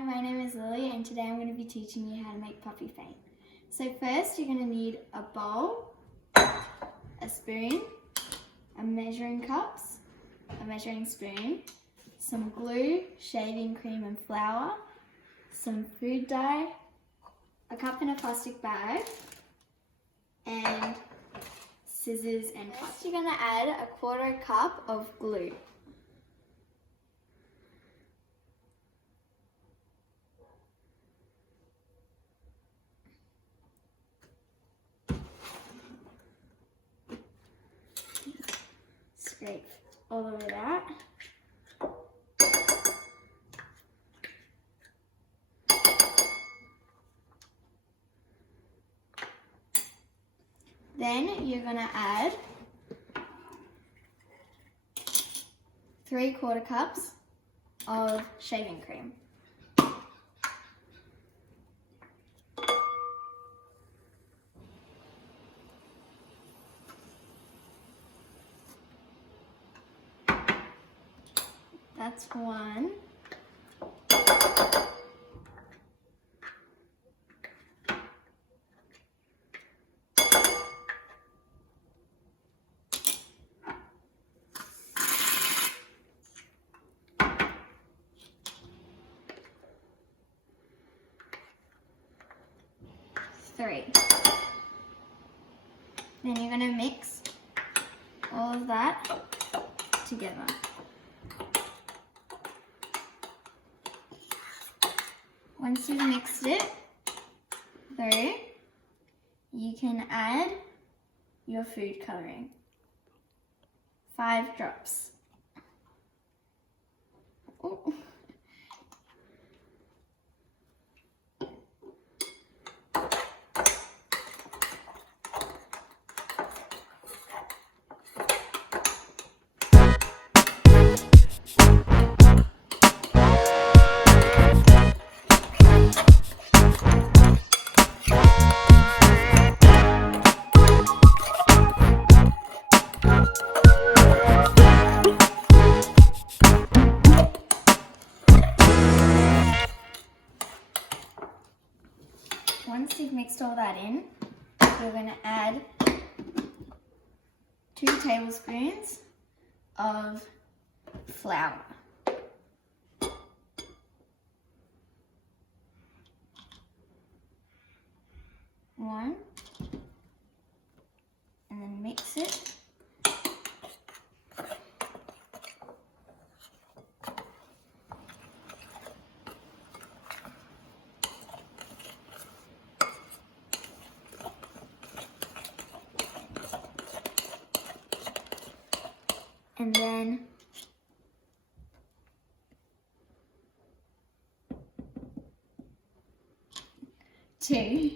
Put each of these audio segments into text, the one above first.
Hi, my name is Lily and today I'm going to be teaching you how to make puffy paint. So first you're going to need a bowl, a spoon, a measuring cups, a measuring spoon, some glue, shaving cream and flour, some food dye, a cup in a plastic bag, and scissors and cups. Next you're going to add a 1/4 cup of glue. Scrape all of it out. Then you're going to add 3/4 cups of shaving cream. That's one. Three. Then you're going to mix all of that together. Once you've mixed it through, you can add your food colouring. 5 drops. Ooh. Once you've mixed all that in, you're going to add 2 tablespoons of flour. One, and then mix it. And then two.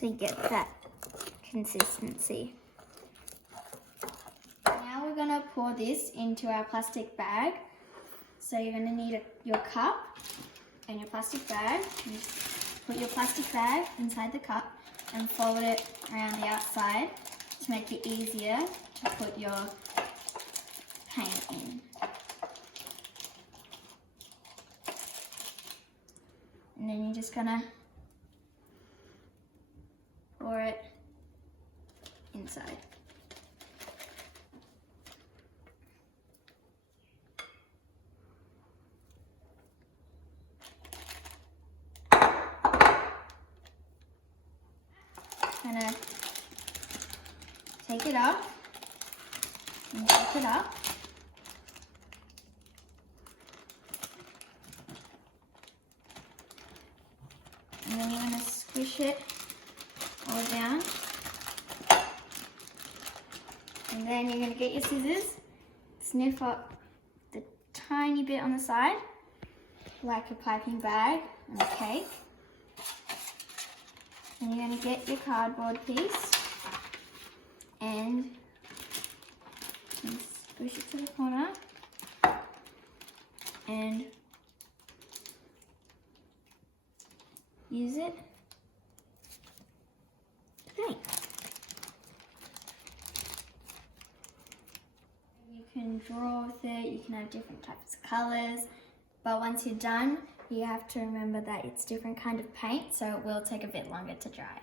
To get that consistency. Now we're going to pour this into our plastic bag. So you're going to need your cup and your plastic bag. You put your plastic bag inside the cup and fold it around the outside to make it easier to put your paint in. And then you're just going to pour it inside. Gonna take it up and wrap it up. And then you're gonna squish it all down, and then you're going to get your scissors, sniff up the tiny bit on the side, like a piping bag and a cake. And you're going to get your cardboard piece and push it to the corner and use it to paint. You can draw with it, you can have different types of colours, but once you're done, you have to remember that it's different kind of paint, so it will take a bit longer to dry.